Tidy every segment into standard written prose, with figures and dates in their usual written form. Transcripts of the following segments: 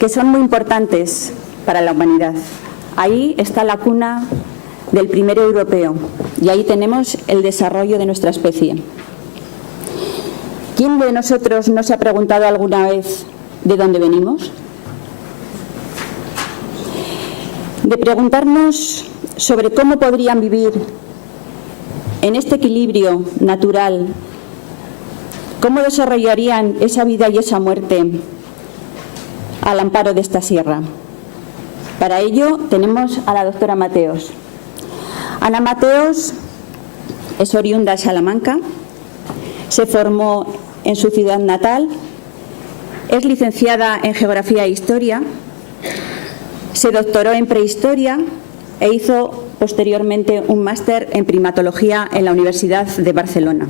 que son muy importantes para la humanidad. Ahí está la cuna del primer europeo y ahí tenemos el desarrollo de nuestra especie. ¿Quién de nosotros no se ha preguntado alguna vez de dónde venimos? De preguntarnos sobre cómo podrían vivir en este equilibrio natural, cómo desarrollarían esa vida y esa muerte al amparo de esta sierra. Para ello tenemos a la doctora Mateos. Ana Mateos es oriunda de Salamanca, se formó en su ciudad natal, es licenciada en Geografía e Historia, se doctoró en Prehistoria e hizo posteriormente un máster en Primatología en la Universidad de Barcelona.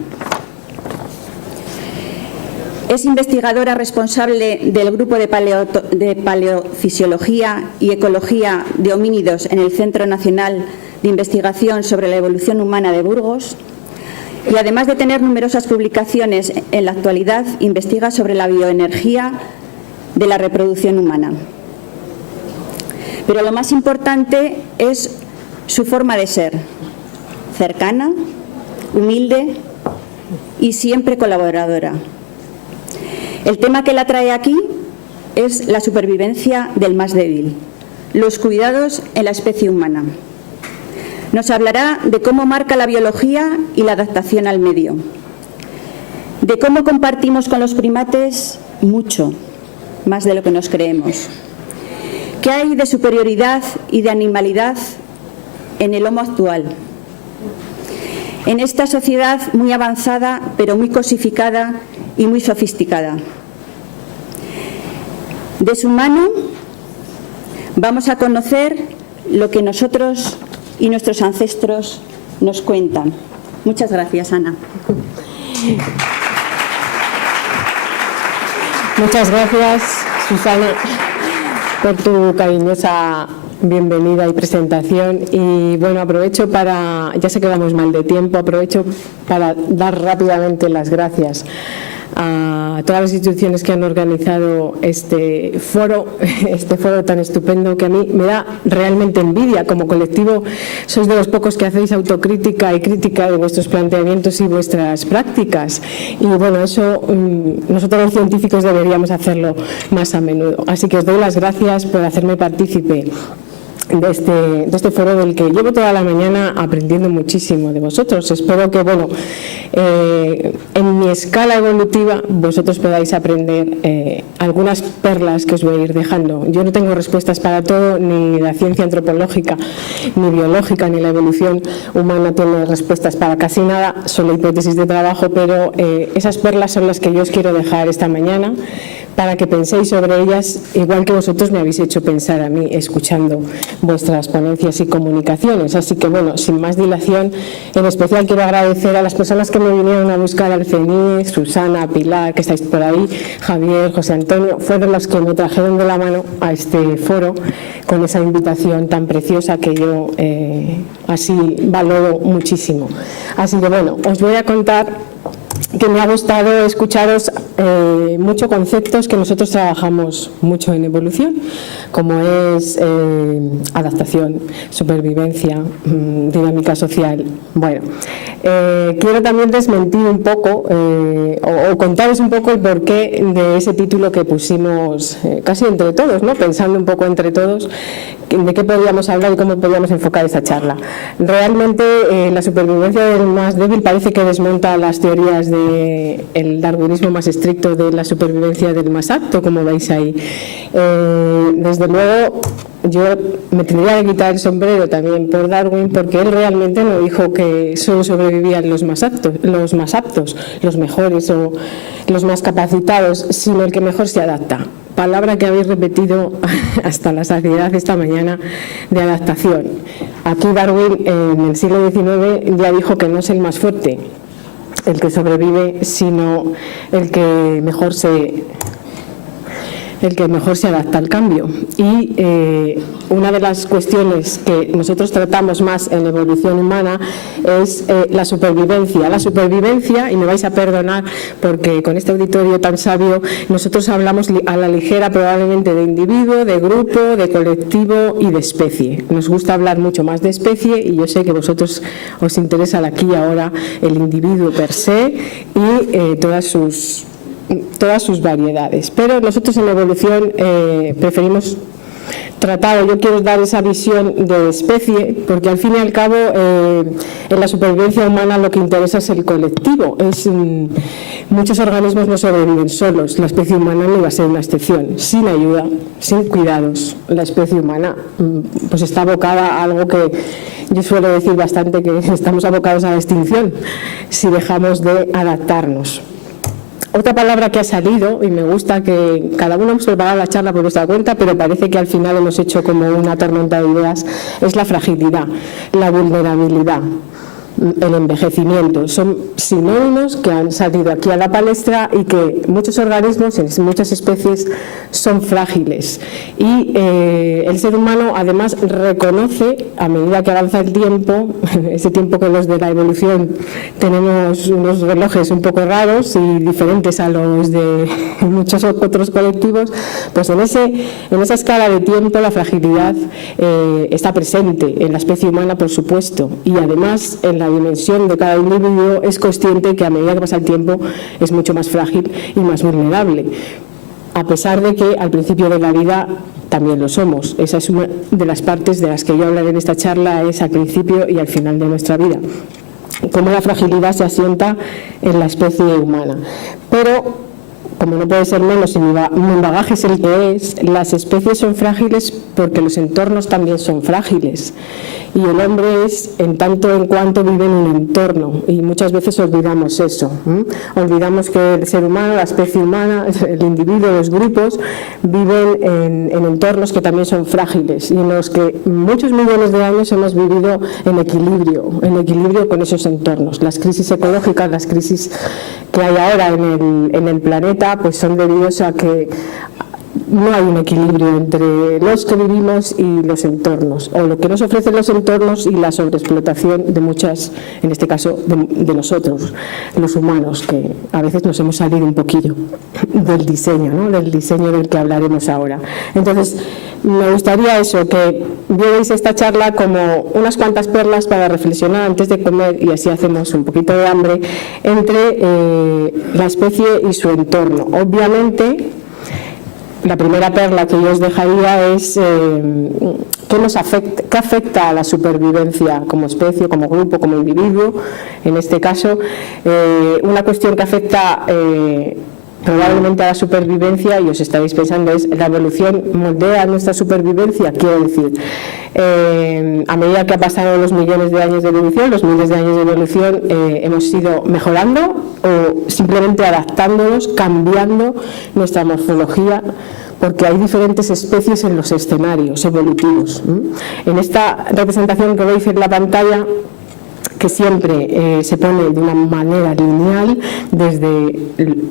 Es investigadora responsable del Grupo de Paleofisiología y Ecología de Homínidos en el Centro Nacional de Investigación sobre la Evolución Humana de Burgos y, además de tener numerosas publicaciones, en la actualidad investiga sobre la bioenergía de la reproducción humana. Pero lo más importante es su forma de ser, cercana, humilde y siempre colaboradora. El tema que la trae aquí es la supervivencia del más débil, los cuidados en la especie humana. Nos hablará de cómo marca la biología y la adaptación al medio, de cómo compartimos con los primates mucho, más de lo que nos creemos. ¿Qué hay de superioridad y de animalidad en el Homo actual? En esta sociedad muy avanzada, pero muy cosificada y muy sofisticada. De su mano vamos a conocer lo que nosotros y nuestros ancestros nos cuentan. Muchas gracias, Ana. Muchas gracias, Susana, por tu cariñosa bienvenida y presentación. Y bueno, aprovecho para, ya sé que vamos mal de tiempo, aprovecho para dar rápidamente las gracias a todas las instituciones que han organizado este foro tan estupendo, que a mí me da realmente envidia. Como colectivo sois de los pocos que hacéis autocrítica y crítica de vuestros planteamientos y vuestras prácticas, y bueno, eso nosotros los científicos deberíamos hacerlo más a menudo. Así que os doy las gracias por hacerme partícipe de este foro, del que llevo toda la mañana aprendiendo muchísimo de vosotros. Espero que, bueno, en mi escala evolutiva vosotros podáis aprender algunas perlas que os voy a ir dejando. Yo no tengo respuestas para todo, ni la ciencia antropológica, ni biológica, ni la evolución humana tiene respuestas para casi nada, solo hipótesis de trabajo, pero esas perlas son las que yo os quiero dejar esta mañana, para que penséis sobre ellas, igual que vosotros me habéis hecho pensar a mí escuchando vuestras ponencias y comunicaciones. Así que, bueno, sin más dilación, en especial quiero agradecer a las personas que me vinieron a buscar al CENIE, Susana, Pilar, que estáis por ahí, Javier, José Antonio, fueron los que me trajeron de la mano a este foro con esa invitación tan preciosa que yo así valoro muchísimo. Así que, bueno, os voy a contar que me ha gustado escucharos muchos conceptos que nosotros trabajamos mucho en evolución, como es adaptación, supervivencia, dinámica social. Bueno, quiero también desmentir un poco o contaros un poco el porqué de ese título que pusimos casi entre todos, ¿no? Pensando un poco entre todos de qué podríamos hablar y cómo podríamos enfocar esta charla. Realmente la supervivencia del más débil parece que desmonta las teorías del darwinismo más estricto de la supervivencia del más apto, como veis ahí. Desde luego, yo me tendría que quitar el sombrero también por Darwin, porque él realmente no dijo que solo sobrevivían los más aptos, los mejores o los más capacitados, sino el que mejor se adapta. Palabra que habéis repetido hasta la saciedad esta mañana, de adaptación. Aquí Darwin en el siglo XIX ya dijo que no es el más fuerte el que sobrevive, sino el que mejor se el que mejor se adapta al cambio. Y una de las cuestiones que nosotros tratamos más en evolución humana es la supervivencia. La supervivencia, y me vais a perdonar porque con este auditorio tan sabio nosotros hablamos a la ligera probablemente de individuo, de grupo, de colectivo y de especie. Nos gusta hablar mucho más de especie y yo sé que vosotros os interesa aquí y ahora el individuo per se y todas sus variedades. Pero nosotros en la evolución preferimos tratar, yo quiero dar esa visión de especie, porque al fin y al cabo en la supervivencia humana lo que interesa es el colectivo. Muchos organismos no sobreviven solos, la especie humana no va a ser una excepción. Sin ayuda, sin cuidados, la especie humana pues está abocada a algo que yo suelo decir bastante, que estamos abocados a la extinción si dejamos de adaptarnos. Otra palabra que ha salido, y me gusta que cada uno hemos preparado la charla por nuestra cuenta, pero parece que al final hemos hecho como una tormenta de ideas, es la fragilidad, la vulnerabilidad, el envejecimiento. Son sinónimos que han salido aquí a la palestra y que muchos organismos, en muchas especies, son frágiles. Y el ser humano además reconoce, a medida que avanza el tiempo, ese tiempo que los de la evolución tenemos unos relojes un poco raros y diferentes a los de muchos otros colectivos, pues en esa escala de tiempo la fragilidad está presente en la especie humana, por supuesto, y además en la dimensión de cada individuo es consciente que a medida que pasa el tiempo es mucho más frágil y más vulnerable, a pesar de que al principio de la vida también lo somos. Esa es una de las partes de las que yo hablaré en esta charla, es al principio y al final de nuestra vida, cómo la fragilidad se asienta en la especie humana. Pero como no puede ser menos, y mi bagaje es el que es, las especies son frágiles porque los entornos también son frágiles. Y el hombre es en tanto en cuanto vive en un entorno, y muchas veces olvidamos eso. Olvidamos que el ser humano, la especie humana, el individuo, los grupos viven en entornos que también son frágiles y en los que muchos millones de años hemos vivido en equilibrio con esos entornos. Las crisis ecológicas, las crisis que hay ahora en el planeta, pues son debidos a que no hay un equilibrio entre los que vivimos y los entornos, o lo que nos ofrecen los entornos y la sobreexplotación de muchas, en este caso de nosotros, los humanos, que a veces nos hemos salido un poquillo del diseño, ¿no? Del diseño del que hablaremos ahora. Entonces, me gustaría eso, que vierais esta charla como unas cuantas perlas para reflexionar antes de comer, y así hacemos un poquito de hambre, entre la especie y su entorno. Obviamente, la primera perla que yo os dejaría es ¿qué afecta a la supervivencia como especie, como grupo, como individuo? En este caso, una cuestión que afecta probablemente a la supervivencia, y os estaréis pensando, es la evolución moldea nuestra supervivencia. Quiero decir, a medida que ha pasado los millones de años de evolución, los miles de años de evolución, hemos ido mejorando o simplemente adaptándonos, cambiando nuestra morfología, porque hay diferentes especies en los escenarios evolutivos. En esta representación que veis en la pantalla, que siempre se pone de una manera lineal, desde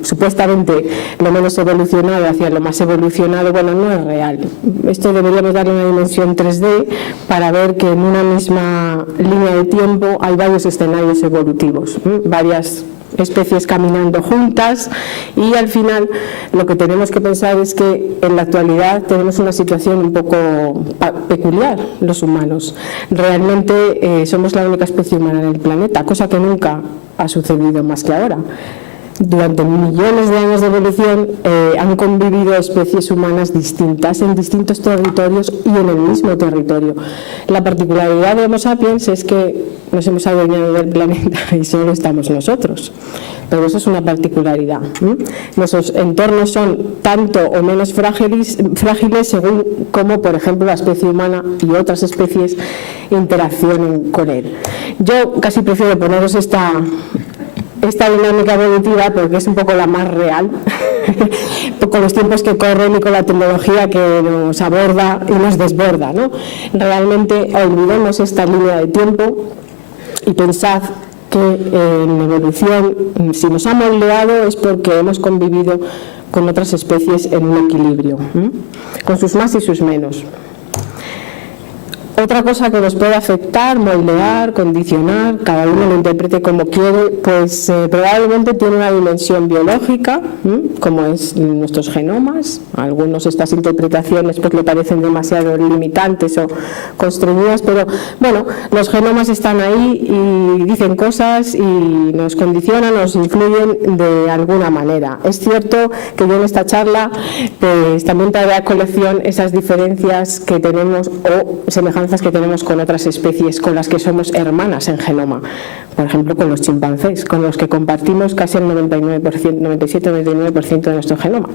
supuestamente lo menos evolucionado hacia lo más evolucionado, bueno, no es real. Esto deberíamos darle una dimensión 3D para ver que en una misma línea de tiempo hay varios escenarios evolutivos, varias especies caminando juntas, y al final lo que tenemos que pensar es que en la actualidad tenemos una situación un poco peculiar, los humanos. Realmente somos la única especie humana en el planeta, cosa que nunca ha sucedido más que ahora. Durante millones de años de evolución han convivido especies humanas distintas en distintos territorios y en el mismo territorio. La particularidad de Homo sapiens es que nos hemos adueñado del planeta y solo estamos nosotros. Pero eso es una particularidad. Nuestros entornos son tanto o menos frágiles según cómo, por ejemplo, la especie humana y otras especies interaccionen con él. Yo casi prefiero poneros esta dinámica evolutiva porque es un poco la más real, con los tiempos que corren y con la tecnología que nos aborda y nos desborda, ¿no? Realmente olvidemos esta línea de tiempo y pensad que en evolución, si nos ha moldeado, es porque hemos convivido con otras especies en un equilibrio, con sus más y sus menos. Otra cosa que nos puede afectar, moldear, condicionar, cada uno lo interprete como quiere, pues probablemente tiene una dimensión biológica, como es nuestros genomas. A algunos estas interpretaciones pues le parecen demasiado limitantes o constreñidas, pero bueno, los genomas están ahí y dicen cosas y nos condicionan, nos influyen de alguna manera. Es cierto que yo en esta charla pues también traeré a colección esas diferencias que tenemos o semejanzas que tenemos con otras especies con las que somos hermanas en genoma, por ejemplo con los chimpancés, con los que compartimos casi el 97-99% de nuestro genoma.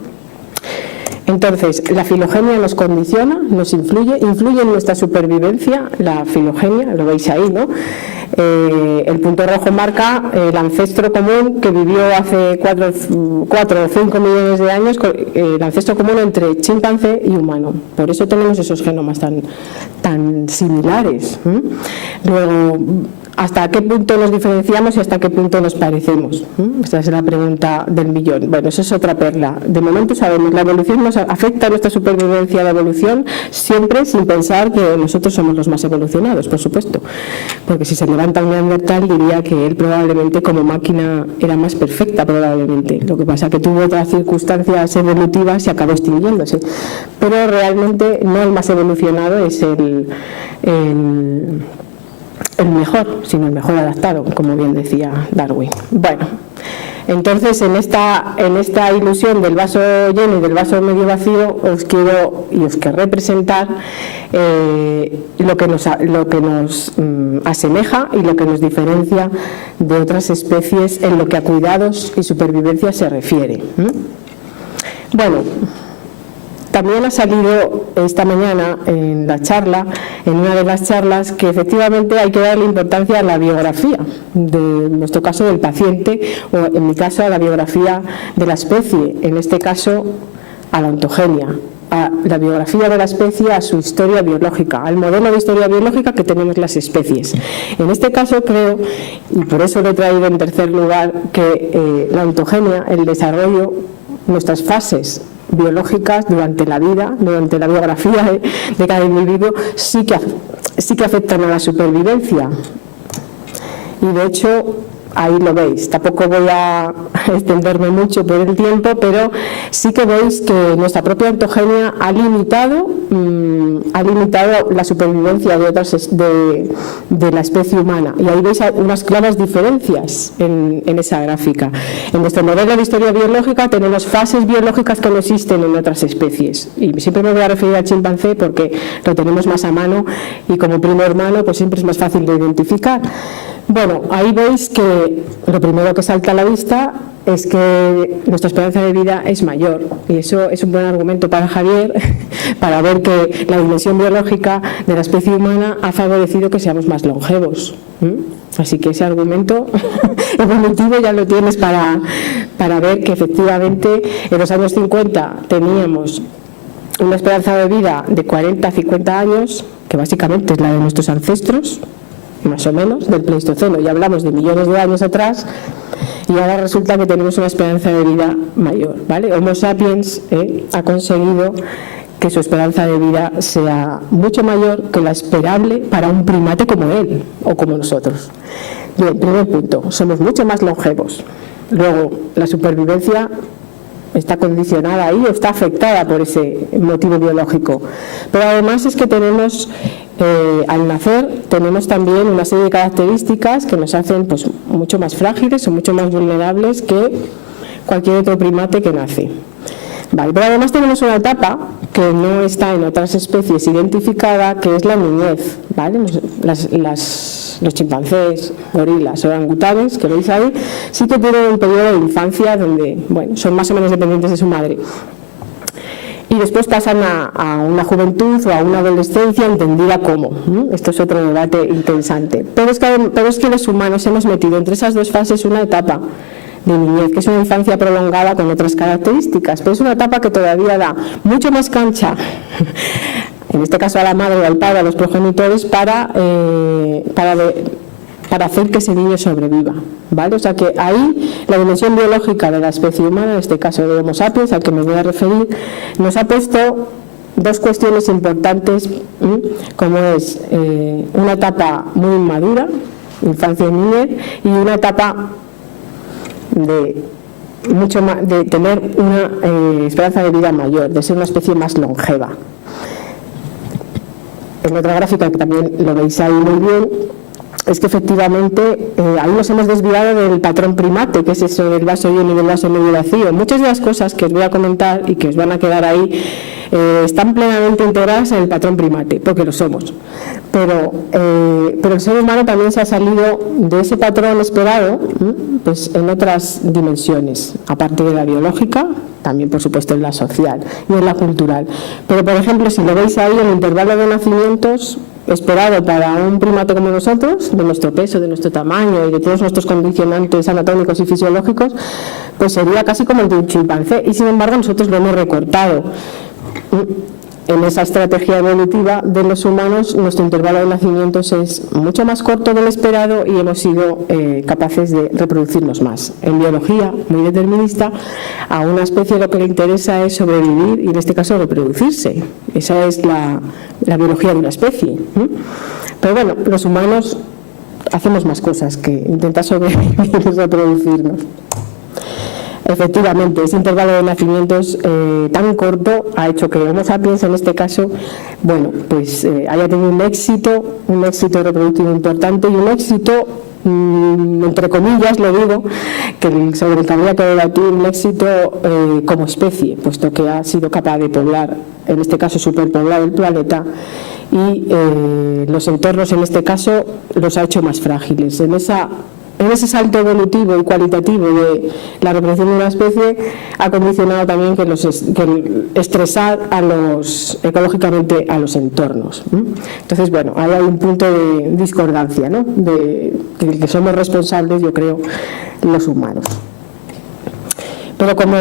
Entonces, la filogenia nos condiciona, nos influye en nuestra supervivencia, la filogenia, lo veis ahí, ¿no? El punto rojo marca el ancestro común que vivió hace 4 o 5 millones de años, el ancestro común entre chimpancé y humano. Por eso tenemos esos genomas tan similares. Luego, ¿hasta qué punto nos diferenciamos y hasta qué punto nos parecemos? Esta es la pregunta del millón. Bueno, eso es otra perla. De momento sabemos, la evolución nos afecta a nuestra supervivencia, la evolución, siempre sin pensar que nosotros somos los más evolucionados, por supuesto. Porque si se levanta un neandertal diría que él probablemente como máquina era más perfecta, probablemente. Lo que pasa es que tuvo otras circunstancias evolutivas y acabó extinguiéndose. Pero realmente no el más evolucionado es el mejor, sino el mejor adaptado, como bien decía Darwin. Bueno, entonces en esta ilusión del vaso lleno y del vaso medio vacío os querré presentar lo que nos asemeja y lo que nos diferencia de otras especies en lo que a cuidados y supervivencia se refiere. Bueno, también ha salido esta mañana en una de las charlas, que efectivamente hay que darle importancia a la biografía, en nuestro caso del paciente, o en mi caso a la biografía de la especie, en este caso a la ontogenia, a la biografía de la especie, a su historia biológica, al modelo de historia biológica que tenemos las especies. En este caso creo, y por eso lo he traído en tercer lugar, que la ontogenia, el desarrollo, nuestras fases biológicas durante la vida, durante la biografía de cada individuo, sí que afectan a la supervivencia. Y de hecho, ahí lo veis. Tampoco voy a extenderme mucho por el tiempo, pero sí que veis que nuestra propia ontogenia ha limitado la supervivencia de la especie humana. Y ahí veis unas claras diferencias en esa gráfica. En nuestro modelo de historia biológica tenemos fases biológicas que no existen en otras especies. Y siempre me voy a referir al chimpancé porque lo tenemos más a mano y como primo hermano pues siempre es más fácil de identificar. Bueno, ahí veis que lo primero que salta a la vista es que nuestra esperanza de vida es mayor, y eso es un buen argumento para Javier para ver que la dimensión biológica de la especie humana ha favorecido que seamos más longevos. Así que ese argumento evolutivo ya lo tienes para ver que efectivamente en los años 50 teníamos una esperanza de vida de 40-50 años, que básicamente es la de nuestros ancestros, más o menos, del Pleistoceno, ya hablamos de millones de años atrás, y ahora resulta que tenemos una esperanza de vida mayor, ¿vale? Homo sapiens ha conseguido que su esperanza de vida sea mucho mayor que la esperable para un primate como él o como nosotros. Bien, primer punto, somos mucho más longevos. Luego, la supervivencia está condicionada ahí o está afectada por ese motivo biológico. Pero además es que tenemos, al nacer, tenemos también una serie de características que nos hacen pues, mucho más frágiles o mucho más vulnerables que cualquier otro primate que nace. Vale, pero además tenemos una etapa que no está en otras especies identificada, que es la niñez, ¿vale? Los chimpancés, gorilas, orangutanes, que veis ahí, sí que tienen un periodo de infancia donde, bueno, son más o menos dependientes de su madre. Y después pasan a una juventud o a una adolescencia entendida como. Esto es otro debate interesante. Pero es que los humanos hemos metido entre esas dos fases una etapa de niñez, que es una infancia prolongada con otras características, pero es una etapa que todavía da mucho más cancha, en este caso a la madre o al padre, a los progenitores, para hacer que ese niño sobreviva, ¿vale? O sea que ahí la dimensión biológica de la especie humana, en este caso de Homo sapiens, al que me voy a referir, nos ha puesto dos cuestiones importantes, como es una etapa muy inmadura, infancia y niñez, y una etapa de tener una esperanza de vida mayor, de ser una especie más longeva. En otra gráfica, que también lo veis ahí muy bien, es que efectivamente ahí nos hemos desviado del patrón primate, que es eso del vaso lleno y del vaso medio vacío. Muchas de las cosas que os voy a comentar y que os van a quedar ahí están plenamente integradas en el patrón primate, porque lo somos. Pero el ser humano también se ha salido de ese patrón esperado, pues en otras dimensiones, aparte de la biológica, también por supuesto en la social y en la cultural. Pero por ejemplo, si lo veis ahí, el intervalo de nacimientos esperado para un primate como nosotros, de nuestro peso, de nuestro tamaño y de todos nuestros condicionantes anatómicos y fisiológicos, pues sería casi como el de un chimpancé, y sin embargo nosotros lo hemos recortado. En esa estrategia evolutiva de los humanos, nuestro intervalo de nacimientos es mucho más corto del esperado y hemos sido capaces de reproducirnos más. En biología, muy determinista, a una especie lo que le interesa es sobrevivir y en este caso reproducirse. Esa es la biología de una especie. Pero bueno, los humanos hacemos más cosas que intentar sobrevivir y reproducirnos. Efectivamente, ese intervalo de nacimientos tan corto ha hecho que Homo sapiens, en este caso, bueno, pues haya tenido un éxito reproductivo importante y un éxito, entre comillas, lo digo, que sobre el que habría que debatir, un éxito como especie, puesto que ha sido capaz de poblar, en este caso superpoblar el planeta, y los entornos, en este caso, los ha hecho más frágiles. En ese salto evolutivo y cualitativo de la reproducción de una especie ha condicionado también que estresar ecológicamente a los entornos. Entonces, bueno, ahí hay un punto de discordancia, ¿no? De que somos responsables, yo creo, los humanos. Pero como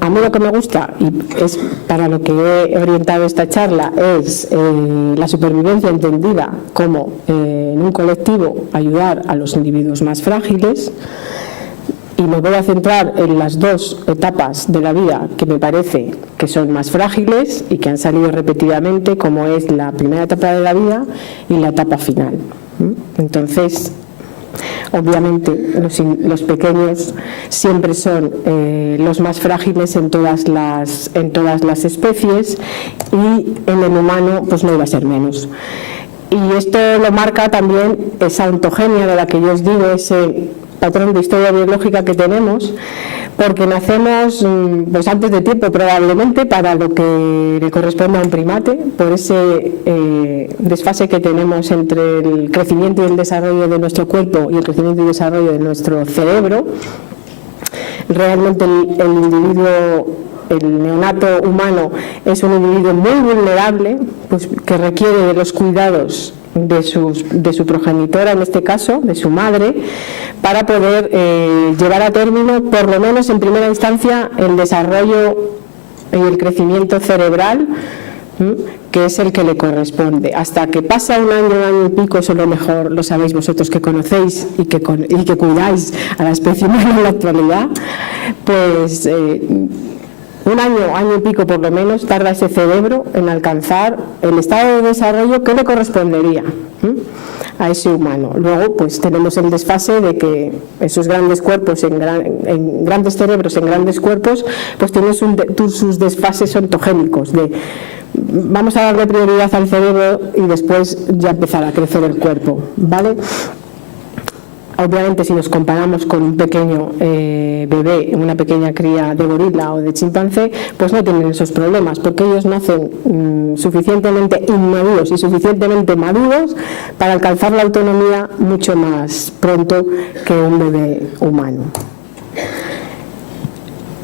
a mí lo que me gusta, y es para lo que he orientado esta charla, es la supervivencia entendida como en un colectivo ayudar a los individuos más frágiles, y me voy a centrar en las dos etapas de la vida que me parece que son más frágiles y que han salido repetidamente, como es la primera etapa de la vida y la etapa final. Entonces, obviamente los pequeños siempre son los más frágiles en todas las especies, y en el humano pues no iba a ser menos. Y esto lo marca también esa ontogenia de la que yo os digo, ese patrón de historia biológica que tenemos, porque nacemos pues antes de tiempo probablemente para lo que le corresponde a un primate, por ese desfase que tenemos entre el crecimiento y el desarrollo de nuestro cuerpo y el crecimiento y desarrollo de nuestro cerebro. Realmente el individuo, el neonato humano, es un individuo muy vulnerable, pues que requiere de los cuidados de su progenitora, en este caso, de su madre, para poder llevar a término, por lo menos en primera instancia, el desarrollo y el crecimiento cerebral, que es el que le corresponde. Hasta que pasa un año y pico, eso lo mejor lo sabéis vosotros que conocéis y que cuidáis a la especie humana en la actualidad, pues un año y pico por lo menos tarda ese cerebro en alcanzar el estado de desarrollo que le correspondería a ese humano. Luego pues tenemos el desfase de que esos grandes cuerpos en grandes cerebros en grandes cuerpos pues tienen sus desfases ontogénicos de vamos a darle prioridad al cerebro y después ya empezar a crecer el cuerpo, ¿vale? Obviamente, si nos comparamos con un pequeño bebé, una pequeña cría de gorila o de chimpancé, pues no tienen esos problemas, porque ellos nacen suficientemente inmaduros y suficientemente maduros para alcanzar la autonomía mucho más pronto que un bebé humano.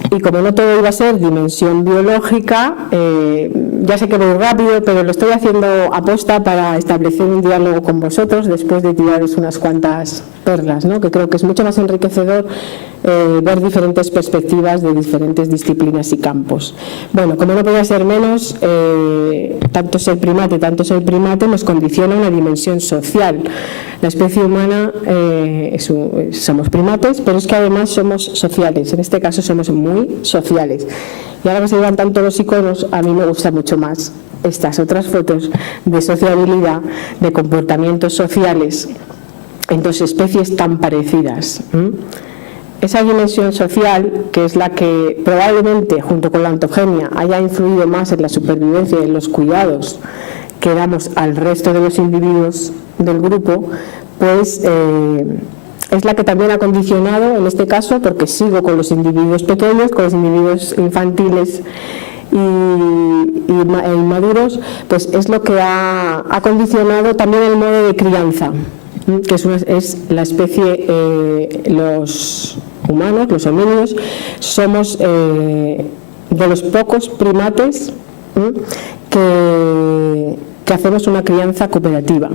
Y como no todo iba a ser dimensión biológica, ya sé que voy rápido, pero lo estoy haciendo aposta para establecer un diálogo con vosotros después de tiraros unas cuantas perlas, ¿no? Que creo que es mucho más enriquecedor ver diferentes perspectivas de diferentes disciplinas y campos. Bueno, como no podía ser menos, tanto ser primate nos condiciona una dimensión social. La especie humana somos primates, pero es que además somos sociales. En este caso somos muy sociales. Y ahora que se llevan tanto los iconos, a mí me gusta mucho más estas otras fotos de sociabilidad, de comportamientos sociales en dos especies tan parecidas. Esa dimensión social, que es la que probablemente, junto con la ontogenia, haya influido más en la supervivencia y en los cuidados que damos al resto de los individuos del grupo, pues es la que también ha condicionado, en este caso, porque sigo con los individuos pequeños, con los individuos infantiles e inmaduros, pues es lo que ha condicionado también el modo de crianza, que es la especie, los humanos, los homínidos, somos de los pocos primates que hacemos una crianza cooperativa.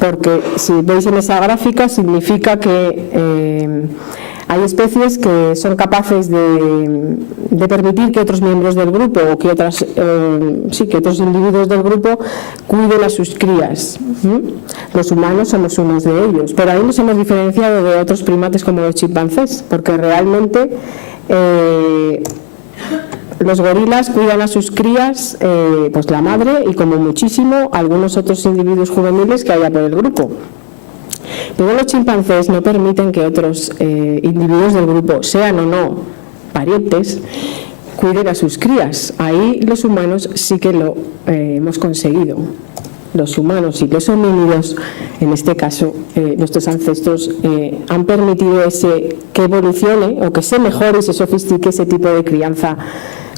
Porque si veis en esa gráfica, significa que hay especies que son capaces de permitir que otros miembros del grupo o que otros individuos del grupo cuiden a sus crías. Los humanos somos unos de ellos, pero ahí nos hemos diferenciado de otros primates como los chimpancés, porque realmente los gorilas cuidan a sus crías, pues la madre y como muchísimo algunos otros individuos juveniles que haya por el grupo. Pero los chimpancés no permiten que otros individuos del grupo, sean o no parientes, cuiden a sus crías. Ahí los humanos sí que lo hemos conseguido. Los humanos y los homínidos, en este caso nuestros ancestros, han permitido que evolucione o que se mejore y se sofistique ese tipo de crianza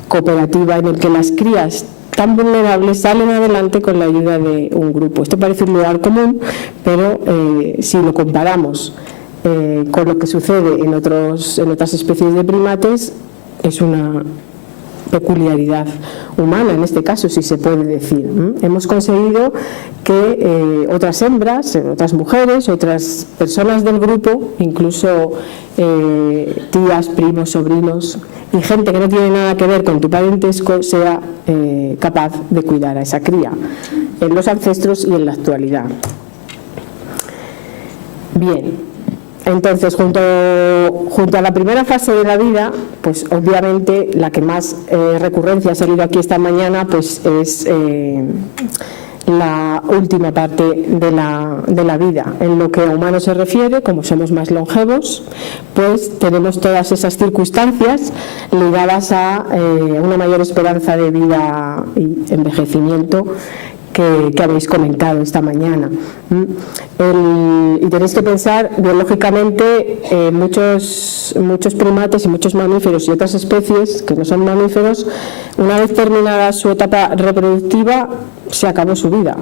cooperativa en el que las crías tan vulnerables salen adelante con la ayuda de un grupo. Esto parece un lugar común, pero si lo comparamos con lo que sucede en otras especies de primates, es una peculiaridad humana, en este caso, si se puede decir. Hemos conseguido que otras hembras, otras mujeres, otras personas del grupo, incluso tías, primos, sobrinos y gente que no tiene nada que ver con tu parentesco, sea capaz de cuidar a esa cría, en los ancestros y en la actualidad. Bien. Entonces, junto a la primera fase de la vida, pues obviamente la que más recurrencia ha salido aquí esta mañana, pues es la última parte de la vida. En lo que a humanos se refiere, como somos más longevos, pues tenemos todas esas circunstancias ligadas a una mayor esperanza de vida y envejecimiento que habéis comentado esta mañana. Y tenéis que pensar, biológicamente, muchos primates y muchos mamíferos y otras especies que no son mamíferos, una vez terminada su etapa reproductiva, se acabó su vida.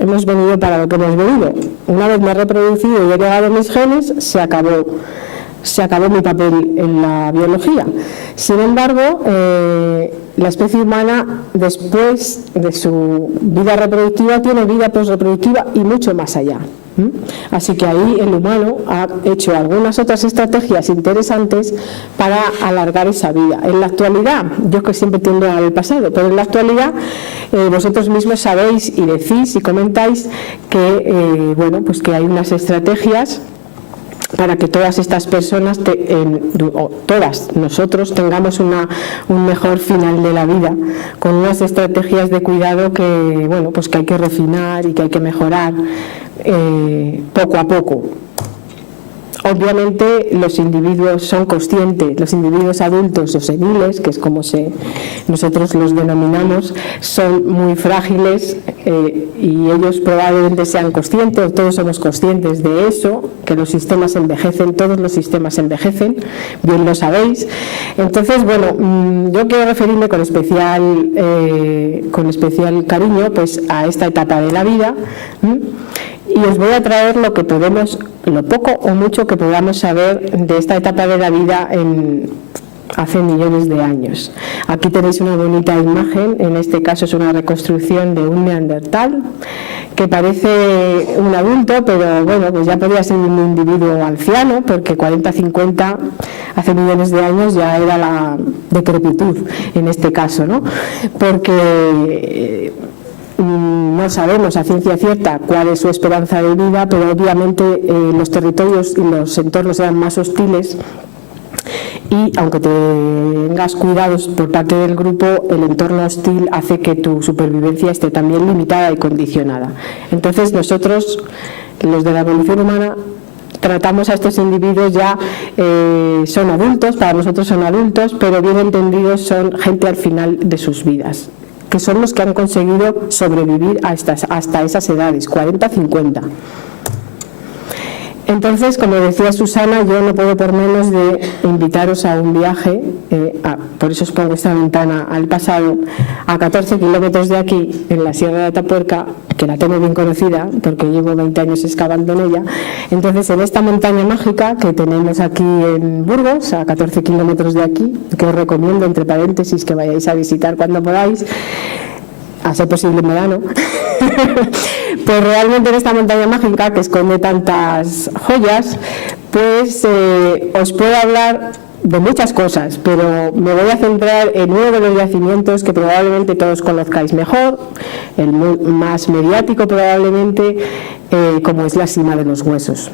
Hemos venido para lo que hemos venido. Una vez me he reproducido y he llegado mis genes, se acabó mi papel en la biología. Sin embargo, la especie humana, después de su vida reproductiva, tiene vida posreproductiva y mucho más allá. Así que ahí el humano ha hecho algunas otras estrategias interesantes para alargar esa vida. En la actualidad, yo que siempre tiendo al pasado, pero en la actualidad vosotros mismos sabéis y decís y comentáis que, pues que hay unas estrategias para que todas estas personas, todas nosotros, tengamos un mejor final de la vida, con unas estrategias de cuidado que, pues que hay que refinar y que hay que mejorar poco a poco. Obviamente los individuos son conscientes, los individuos adultos o seniles, que es como nosotros los denominamos, son muy frágiles y ellos probablemente sean conscientes, todos somos conscientes de eso, que los sistemas envejecen, todos los sistemas envejecen, bien lo sabéis. Entonces, yo quiero referirme con especial cariño pues a esta etapa de la vida. Y os voy a traer lo poco o mucho que podamos saber de esta etapa de la vida hace millones de años. Aquí tenéis una bonita imagen, en este caso es una reconstrucción de un neandertal que parece un adulto, pero bueno, pues ya podría ser un individuo anciano, porque 40-50 hace millones de años ya era la decrepitud en este caso, ¿no? Porque no sabemos a ciencia cierta cuál es su esperanza de vida, pero obviamente los territorios y los entornos eran más hostiles. Y aunque tengas cuidados por parte del grupo, el entorno hostil hace que tu supervivencia esté también limitada y condicionada. Entonces nosotros, los de la evolución humana, tratamos a estos individuos ya, son adultos, para nosotros son adultos, pero bien entendidos son gente al final de sus vidas, que son los que han conseguido sobrevivir hasta esas edades, 40-50. Entonces, como decía Susana, yo no puedo por menos de invitaros a un viaje, por eso os pongo esta ventana al pasado, a 14 kilómetros de aquí, en la Sierra de Atapuerca, que la tengo bien conocida porque llevo 20 años excavando en ella. Entonces, en esta montaña mágica que tenemos aquí en Burgos, a 14 kilómetros de aquí, que os recomiendo, entre paréntesis, que vayáis a visitar cuando podáis, a ser posible en verano, pues realmente en esta montaña mágica que esconde tantas joyas, pues os puedo hablar de muchas cosas, pero me voy a centrar en uno de los yacimientos que probablemente todos conozcáis mejor, el más mediático probablemente, como es la Sima de los Huesos.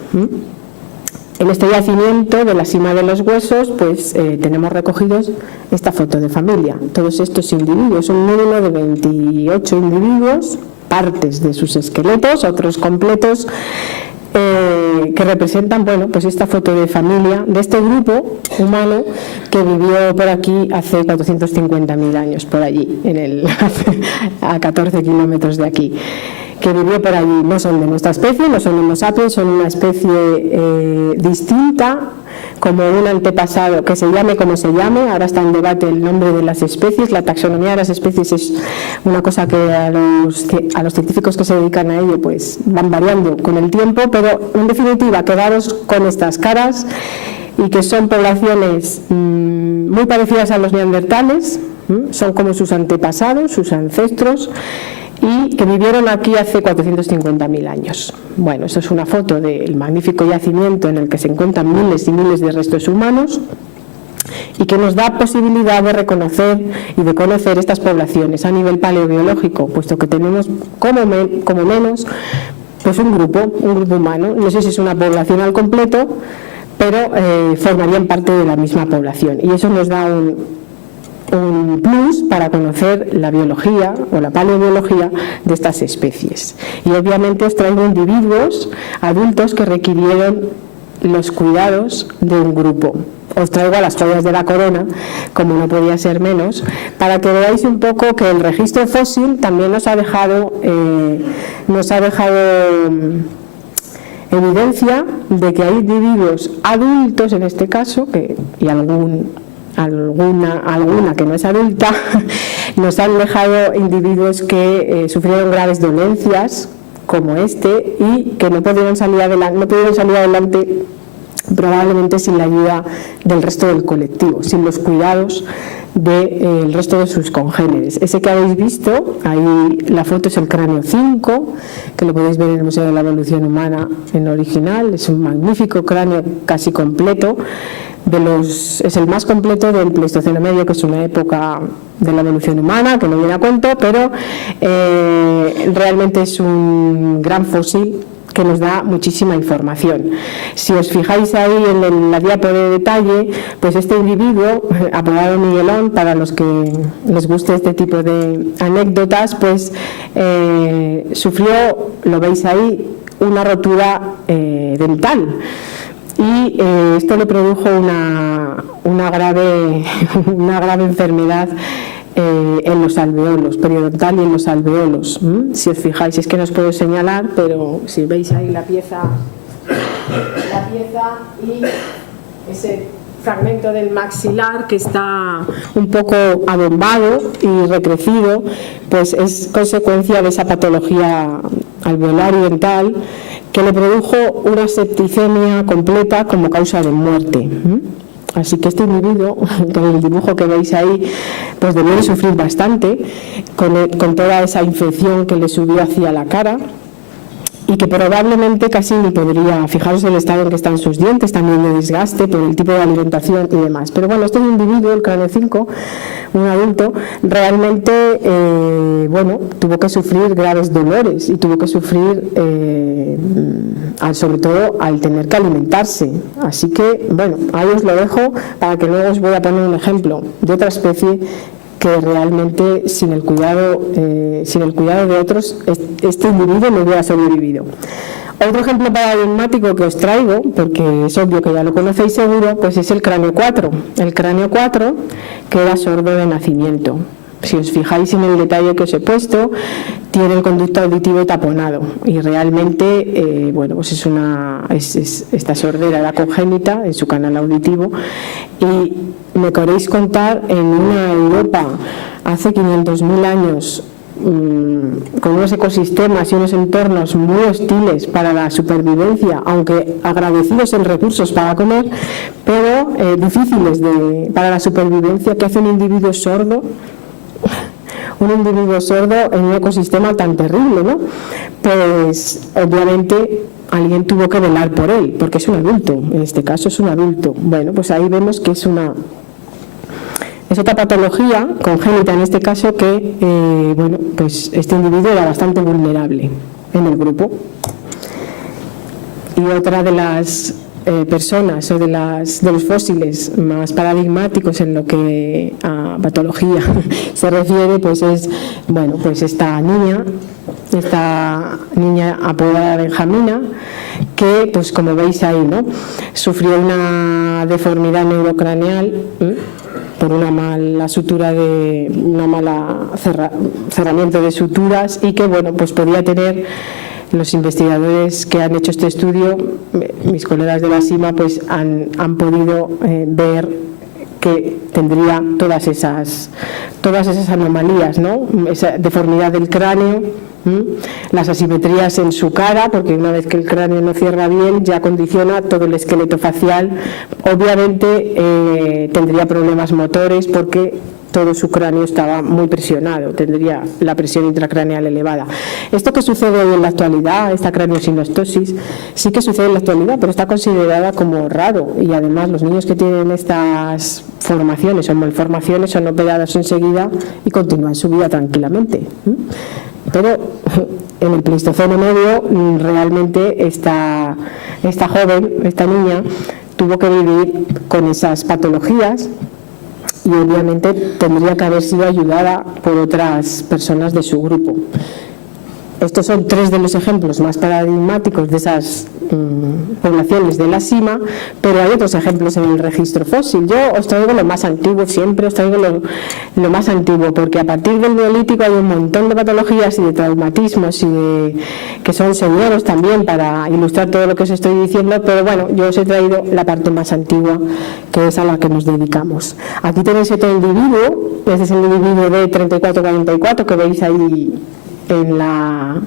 En este yacimiento de la Sima de los Huesos, pues tenemos recogidos esta foto de familia. Todos estos individuos, un mínimo de 28 individuos, partes de sus esqueletos, otros completos, que representan, bueno, pues esta foto de familia de este grupo humano que vivió por aquí hace 450.000 años, por allí, a 14 kilómetros de aquí, que vivió por allí. No son de nuestra especie, no son Homo sapiens, son una especie distinta, como un antepasado, que se llame como se llame. Ahora está en debate el nombre de las especies. La taxonomía de las especies es una cosa que a los científicos que se dedican a ello pues van variando con el tiempo, pero en definitiva quedaros con estas caras, y que son poblaciones muy parecidas a los neandertales, son como sus antepasados, sus ancestros, y que vivieron aquí hace 450.000 años. Bueno, esto es una foto del magnífico yacimiento en el que se encuentran miles y miles de restos humanos, y que nos da posibilidad de reconocer y de conocer estas poblaciones a nivel paleobiológico, puesto que tenemos como menos pues un grupo humano. No sé si es una población al completo, pero formarían parte de la misma población, y eso nos da un plus para conocer la biología o la paleobiología de estas especies. Y obviamente os traigo individuos adultos que requirieron los cuidados de un grupo. Os traigo a las joyas de la corona, como no podía ser menos, para que veáis un poco que el registro fósil también nos ha dejado evidencia de que hay individuos adultos, en este caso, y alguna que no es adulta, nos han dejado individuos que sufrieron graves dolencias como este, y que no pudieron salir adelante probablemente sin la ayuda del resto del colectivo, sin los cuidados del resto de sus congéneres. Ese que habéis visto, ahí la foto es el cráneo 5, que lo podéis ver en el Museo de la Evolución Humana en original. Es un magnífico cráneo casi completo, es el más completo del Pleistoceno medio, que es una época de la evolución humana que no viene a cuento, pero realmente es un gran fósil que nos da muchísima información. Si os fijáis ahí en la diapo de detalle, pues este individuo, apodado Miguelón, para los que les guste este tipo de anécdotas, pues sufrió, lo veis ahí, una rotura dental. Y esto le produjo una grave enfermedad en los alveolos, periodontal y en los alveolos. Si os fijáis, es que no os puedo señalar, pero si veis ahí la pieza y ese fragmento del maxilar que está un poco abombado y recrecido, pues es consecuencia de esa patología alveolar y dental que le produjo una septicemia completa como causa de muerte. Así que este individuo, con el dibujo que veis ahí, pues debió de sufrir bastante con toda esa infección que le subió hacia la cara, y que probablemente casi ni podría, fijaros el estado en que están sus dientes, también de desgaste por el tipo de alimentación y demás. Pero bueno, este individuo, el cráneo 5, un adulto, realmente tuvo que sufrir graves dolores y tuvo que sufrir sobre todo al tener que alimentarse. Así que bueno, ahí os lo dejo para que luego os voy a poner un ejemplo de otra especie que realmente sin el cuidado de otros este individuo no hubiera sobrevivido. Otro ejemplo paradigmático que os traigo, porque es obvio que ya lo conocéis seguro, pues es el cráneo 4. El cráneo 4, que era sordo de nacimiento. Si os fijáis en el detalle que os he puesto, tiene el conducto auditivo taponado y realmente esta sordera era congénita en su canal auditivo. Y me queréis contar en una Europa hace 500.000 años con unos ecosistemas y unos entornos muy hostiles para la supervivencia, aunque agradecidos en recursos para comer, pero difíciles para la supervivencia, que hace un individuo sordo. Un individuo sordo en un ecosistema tan terrible, ¿no? Pues obviamente alguien tuvo que velar por él, porque es un adulto, en este caso es un adulto. Bueno, pues ahí vemos que es otra patología congénita en este caso que, pues este individuo era bastante vulnerable en el grupo. Y otra de las personas o de los fósiles más paradigmáticos en lo que a patología se refiere, pues es esta niña apodada Benjamina, que pues como veis ahí, ¿no?, sufrió una deformidad neurocraneal por una mala cerramiento de suturas, y que pues podía tener. Los investigadores que han hecho este estudio, mis colegas de la SIMA, pues han podido ver que tendría todas esas anomalías, ¿no? Esa deformidad del cráneo, las asimetrías en su cara, porque una vez que el cráneo no cierra bien ya condiciona todo el esqueleto facial. Obviamente tendría problemas motores porque todo su cráneo estaba muy presionado, tendría la presión intracraneal elevada. Esto que sucede hoy en la actualidad, esta craneosinostosis, sí que sucede en la actualidad, pero está considerada como raro, y además los niños que tienen estas formaciones o malformaciones son operados enseguida y continúan su vida tranquilamente. Pero en el Pleistoceno medio realmente esta joven, esta niña, tuvo que vivir con esas patologías, y obviamente tendría que haber sido ayudada por otras personas de su grupo. Estos son tres de los ejemplos más paradigmáticos de esas poblaciones de la SIMA, pero hay otros ejemplos en el registro fósil. Yo os traigo lo más antiguo, siempre os traigo lo más antiguo, porque a partir del Neolítico hay un montón de patologías y de traumatismos que son señeros también para ilustrar todo lo que os estoy diciendo, pero bueno, yo os he traído la parte más antigua, que es a la que nos dedicamos. Aquí tenéis otro individuo, este es el individuo de 3444 que veis ahí en la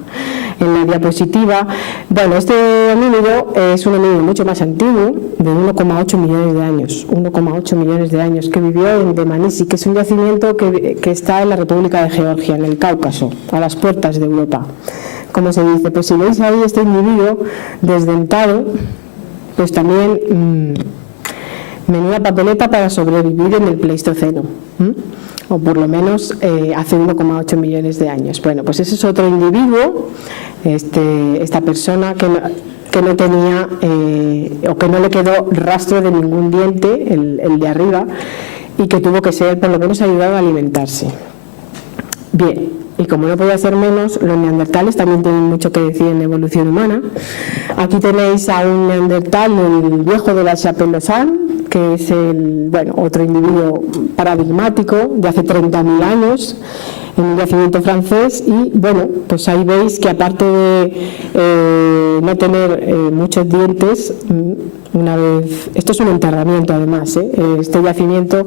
diapositiva. Bueno, este homínido es un homínido mucho más antiguo, de 1,8 millones de años, 1,8 millones de años, que vivió en Dmanisi, que es un yacimiento que está en la República de Georgia, en el Cáucaso, a las puertas de Europa. Como se dice, pues si veis ahí este individuo desdentado, pues también menuda papeleta para sobrevivir en el Pleistoceno, o por lo menos hace 1,8 millones de años. Bueno, pues ese es otro individuo, esta persona que no tenía o que no le quedó rastro de ningún diente, el de arriba, y que tuvo que ser por lo menos ayudado a alimentarse. Bien, y como no podía ser menos, los neandertales también tienen mucho que decir en evolución humana. Aquí tenéis a un neandertal, el viejo de la Chapelle-Lausanne, que es otro individuo paradigmático de hace 30.000 años en un yacimiento francés. Y bueno, pues ahí veis que aparte de no tener muchos dientes, una vez, esto es un enterramiento además, este yacimiento,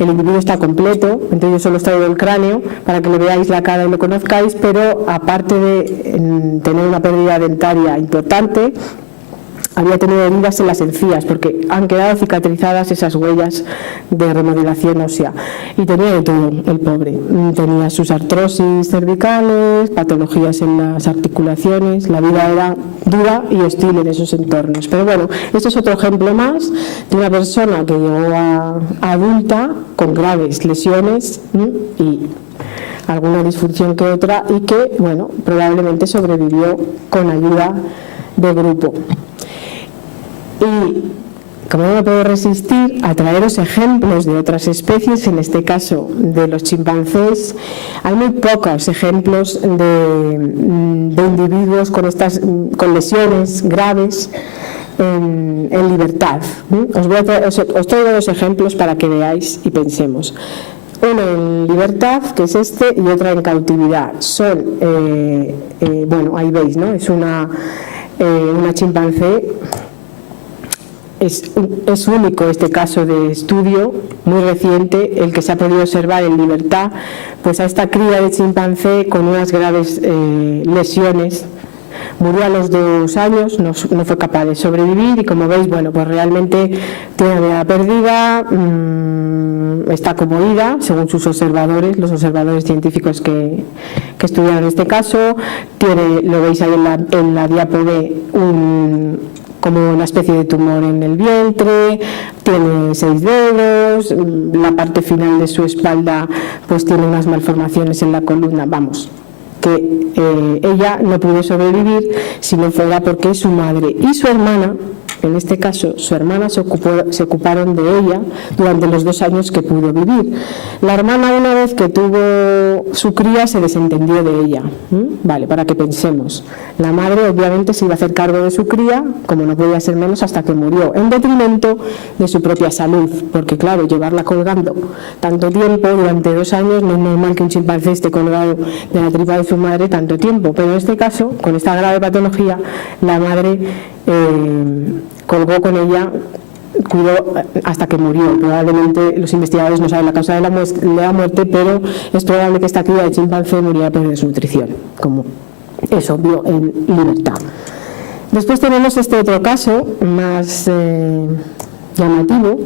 el individuo está completo, entonces yo solo os traigo el cráneo para que le veáis la cara y lo conozcáis, pero aparte de tener una pérdida dentaria importante, había tenido heridas en las encías porque han quedado cicatrizadas esas huellas de remodelación ósea, y tenía de todo el pobre. Tenía sus artrosis cervicales, patologías en las articulaciones. La vida era dura y hostil en esos entornos. Pero bueno, esto es otro ejemplo más de una persona que llegó a adulta con graves lesiones y alguna disfunción que otra, y que, bueno, probablemente sobrevivió con ayuda de grupo. Y como no me puedo resistir a traeros ejemplos de otras especies, en este caso de los chimpancés, hay muy pocos ejemplos de individuos con lesiones graves en libertad. Os traigo dos ejemplos para que veáis y pensemos. Uno en libertad, que es este, y otra en cautividad. Son, bueno, ahí veis, ¿no? Es una chimpancé. Es único este caso de estudio, muy reciente, el que se ha podido observar en libertad, pues a esta cría de chimpancé con unas graves lesiones. Murió a los 2 años, no fue capaz de sobrevivir, y como veis, bueno, pues realmente tiene la mirada perdida, está como ida, según sus observadores, los observadores científicos que estudiaron este caso. Tiene, lo veis ahí en la diapo B, como una especie de tumor en el vientre, tiene 6 dedos, la parte final de su espalda pues tiene unas malformaciones en la columna, vamos, que ella no pudo sobrevivir si no fuera porque su madre y su hermana, en este caso su hermana, se ocuparon de ella durante los 2 años que pudo vivir. La hermana, una vez que tuvo su cría, se desentendió de ella. Vale, para que pensemos. La madre obviamente se iba a hacer cargo de su cría, como no podía ser menos, hasta que murió, en detrimento de su propia salud, porque claro, llevarla colgando tanto tiempo, durante 2 años, no es normal que un chimpancé esté colgado de la tripa de su madre tanto tiempo, pero en este caso, con esta grave patología, la madre colgó con ella, cuidó hasta que murió. Probablemente los investigadores no saben la causa de la muerte, pero es probable que esta cría de chimpancé muriera por desnutrición, como es obvio en libertad. Después tenemos este otro caso más llamativo,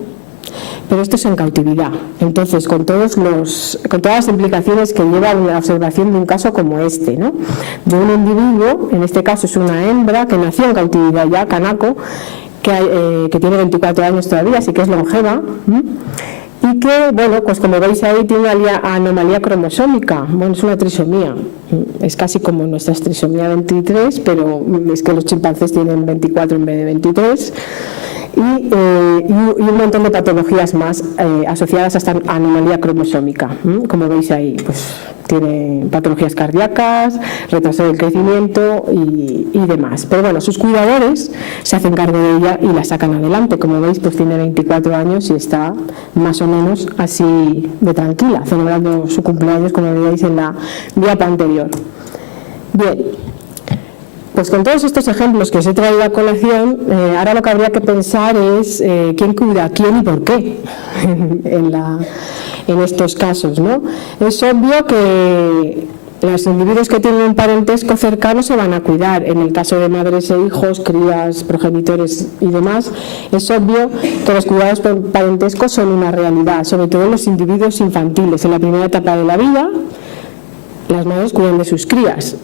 pero esto es en cautividad. Entonces, con todas las implicaciones que lleva la observación de un caso como este, ¿no? De un individuo, en este caso es una hembra que nació en cautividad ya, canaco, que tiene 24 años todavía, así que es longeva, y que, bueno, pues como veis ahí tiene una anomalía cromosómica. Bueno, es una trisomía, es casi como nuestra trisomía 23, pero es que los chimpancés tienen 24 en vez de 23. Y un montón de patologías más asociadas a esta anomalía cromosómica. Como veis ahí, pues tiene patologías cardíacas, retraso del crecimiento y demás. Pero bueno, sus cuidadores se hacen cargo de ella y la sacan adelante. Como veis, pues tiene 24 años y está más o menos así de tranquila, celebrando su cumpleaños, como veis en la diapo anterior. Bien. Pues con todos estos ejemplos que os he traído a colación, ahora lo que habría que pensar es quién cuida a quién y por qué en estos casos, ¿no? Es obvio que los individuos que tienen un parentesco cercano se van a cuidar. En el caso de madres e hijos, crías, progenitores y demás, es obvio que los cuidados por parentesco son una realidad, sobre todo en los individuos infantiles. En la primera etapa de la vida, las madres cuidan de sus crías,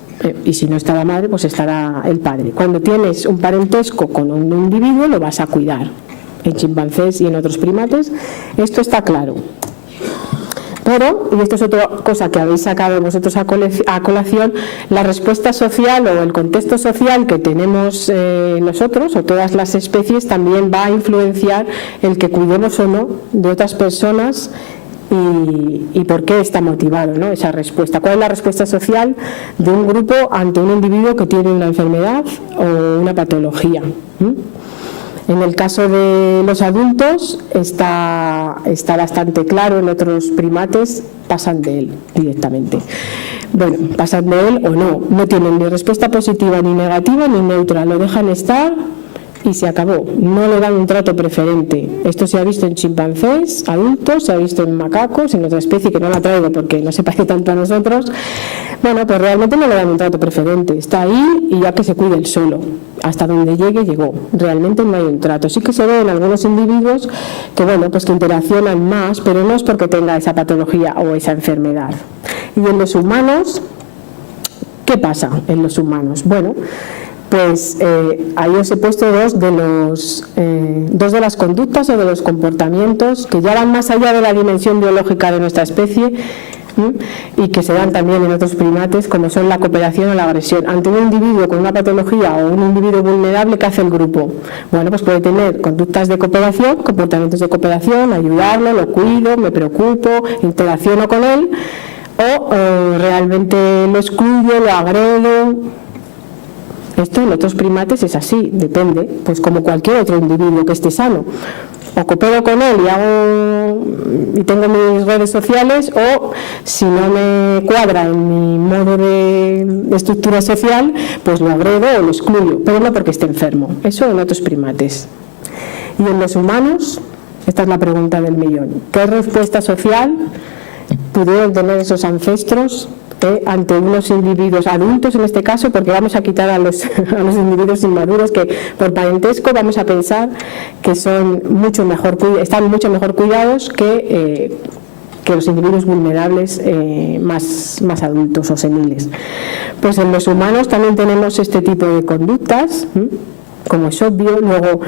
y si no está la madre, pues estará el padre. Cuando tienes un parentesco con un individuo, lo vas a cuidar. En chimpancés y en otros primates, esto está claro. Pero, y esto es otra cosa que habéis sacado vosotros a colación, la respuesta social o el contexto social que tenemos nosotros o todas las especies también va a influenciar el que cuidemos o no de otras personas. Y por qué está motivado, ¿no? Esa respuesta. ¿Cuál es la respuesta social de un grupo ante un individuo que tiene una enfermedad o una patología? En el caso de los adultos está bastante claro, en otros primates pasan de él directamente. Bueno, pasan de él o no tienen ni respuesta positiva ni negativa ni neutra, lo dejan estar y se acabó. No le dan un trato preferente. Esto se ha visto en chimpancés adultos, se ha visto en macacos, en otra especie que no la traigo porque no se parece tanto a nosotros. Bueno, pues realmente no le dan un trato preferente. Está ahí y ya que se cuide él solo. Hasta donde llegue, llegó. Realmente no hay un trato. Sí que se ve en algunos individuos que, bueno, pues que interaccionan más, pero no es porque tenga esa patología o esa enfermedad. Y en los humanos, ¿qué pasa en los humanos? Bueno, pues ahí os he puesto dos de las conductas o de los comportamientos que ya van más allá de la dimensión biológica de nuestra especie y que se dan también en otros primates, como son la cooperación o la agresión. Ante un individuo con una patología o un individuo vulnerable, ¿qué hace el grupo? Bueno, pues puede tener conductas de cooperación, comportamientos de cooperación, ayudarlo, lo cuido, me preocupo, interacciono con él, o realmente lo excluyo, lo agredo. Esto en otros primates es así, depende, pues como cualquier otro individuo que esté sano. O coopero con él y tengo mis redes sociales, o si no me cuadra en mi modo de estructura social, pues lo agredo o lo excluyo, pero no porque esté enfermo. Eso en otros primates. Y en los humanos, esta es la pregunta del millón. ¿Qué respuesta social pudieron tener esos ancestros ante unos individuos adultos en este caso, porque vamos a quitar a los individuos inmaduros que por parentesco vamos a pensar que son están mucho mejor cuidados que los individuos vulnerables más adultos o seniles? Pues en los humanos también tenemos este tipo de conductas, como es obvio. Luego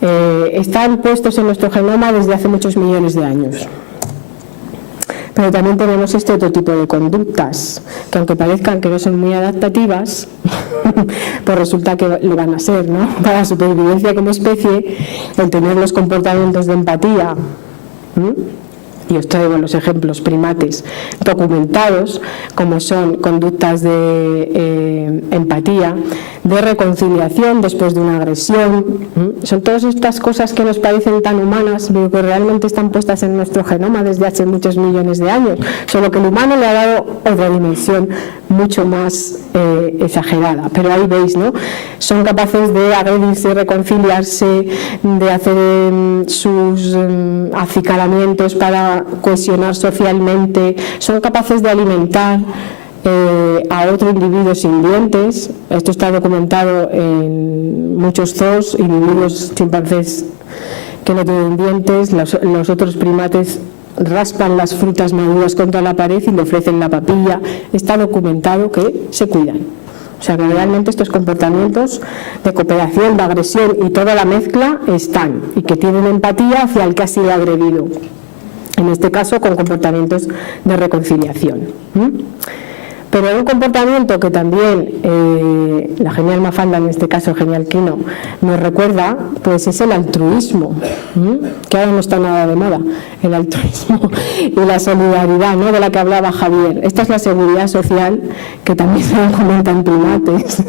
están puestos en nuestro genoma desde hace muchos millones de años. Pero también tenemos este otro tipo de conductas, que aunque parezcan que no son muy adaptativas, pues resulta que lo van a ser, ¿no? Para la supervivencia como especie, el tener los comportamientos de empatía, y os traigo los ejemplos primates documentados, como son conductas de empatía, de reconciliación después de una agresión. Son todas estas cosas que nos parecen tan humanas, pero que realmente están puestas en nuestro genoma desde hace muchos millones de años, solo que el humano le ha dado otra dimensión mucho más exagerada. Pero ahí veis, ¿no? Son capaces de agredirse, reconciliarse, de hacer sus acicalamientos para cohesionar socialmente, son capaces de alimentar a otro individuo sin dientes. Esto está documentado en muchos zoos, individuos chimpancés que no tienen dientes. Los otros primates raspan las frutas maduras contra la pared y le ofrecen la papilla. Está documentado que se cuidan. O sea que realmente estos comportamientos de cooperación, de agresión y toda la mezcla están, y que tienen empatía hacia el que ha sido agredido, en este caso con comportamientos de reconciliación. Pero un comportamiento que también la genial Mafalda, en este caso genial Quino, nos recuerda, pues es el altruismo, que ahora no está nada de moda, el altruismo y la solidaridad, ¿no?, de la que hablaba Javier. Esta es la seguridad social que también se comenta en primates,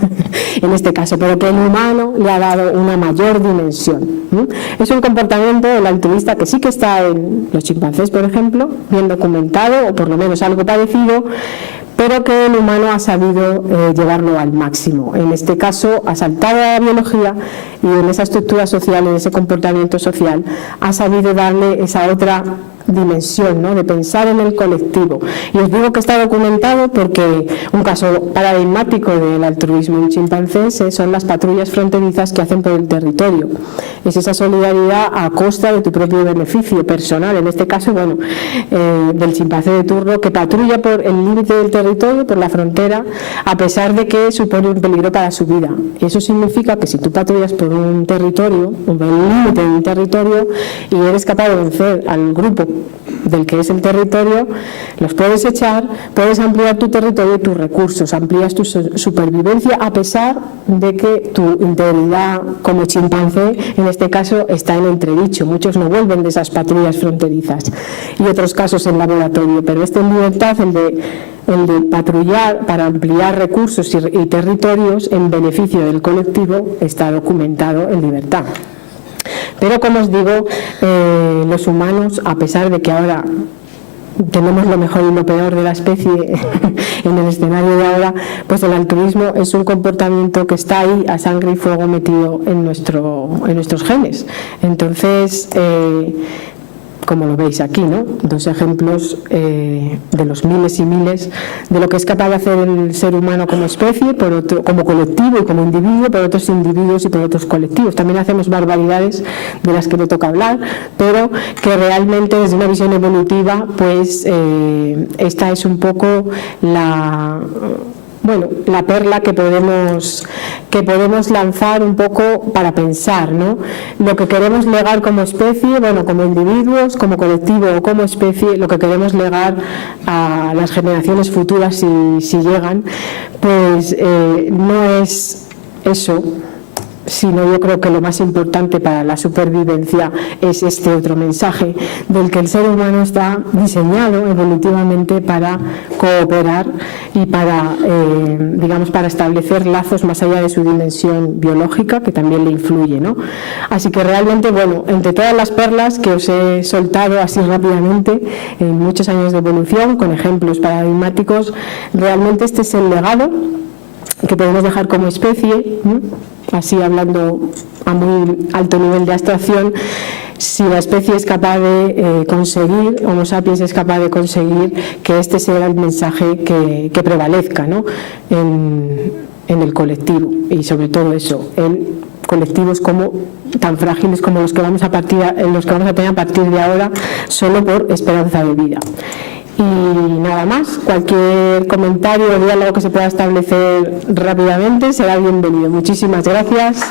en este caso, pero que el humano le ha dado una mayor dimensión. Es un comportamiento, el altruista, que sí que está en los chimpancés, por ejemplo, bien documentado, o por lo menos algo parecido, pero que el humano ha sabido llevarlo al máximo. En este caso ha saltado a la biología y en esa estructura social, en ese comportamiento social, ha sabido darle esa otra dimensión, ¿no?, de pensar en el colectivo. Y os digo que está documentado porque un caso paradigmático del altruismo en chimpancés son las patrullas fronterizas que hacen por el territorio. Es esa solidaridad a costa de tu propio beneficio personal, en este caso, bueno, del chimpancé de turno, que patrulla por el límite del territorio, por la frontera, a pesar de que supone un peligro para su vida. Eso significa que si tú patrullas por un territorio, por el límite de un territorio, y eres capaz de vencer al grupo del que es el territorio, los puedes echar, puedes ampliar tu territorio y tus recursos, amplías tu supervivencia, a pesar de que tu integridad como chimpancé, en este caso, está en entredicho. Muchos no vuelven de esas patrullas fronterizas, y otros casos en laboratorio, pero en libertad, el de patrullar para ampliar recursos y territorios en beneficio del colectivo, está documentado en libertad. Pero, como os digo, los humanos, a pesar de que ahora tenemos lo mejor y lo peor de la especie en el escenario de ahora, pues el altruismo es un comportamiento que está ahí a sangre y fuego metido en nuestros genes. Entonces, como lo veis aquí, ¿no? Dos ejemplos de los miles y miles de lo que es capaz de hacer el ser humano como especie, por otro, como colectivo y como individuo, por otros individuos y por otros colectivos. También hacemos barbaridades de las que me toca hablar, pero que realmente desde una visión evolutiva, pues esta es un poco la perla que podemos lanzar un poco para pensar, ¿no? Lo que queremos legar como especie, bueno, como individuos, como colectivo o como especie, lo que queremos legar a las generaciones futuras si llegan, pues no es eso, sino yo creo que lo más importante para la supervivencia es este otro mensaje del que el ser humano está diseñado evolutivamente para cooperar y para, para establecer lazos más allá de su dimensión biológica, que también le influye, ¿no? Así que realmente, bueno, entre todas las perlas que os he soltado así rápidamente en muchos años de evolución, con ejemplos paradigmáticos, realmente este es el legado que podemos dejar como especie, ¿no? Así hablando a muy alto nivel de abstracción. Si la especie es capaz de conseguir, Homo sapiens es capaz de conseguir que este sea el mensaje que prevalezca, ¿no? en el colectivo, y sobre todo eso, en colectivos como tan frágiles como los que vamos a tener a partir de ahora, solo por esperanza de vida. Y nada más, cualquier comentario o diálogo que se pueda establecer rápidamente será bienvenido. Muchísimas gracias.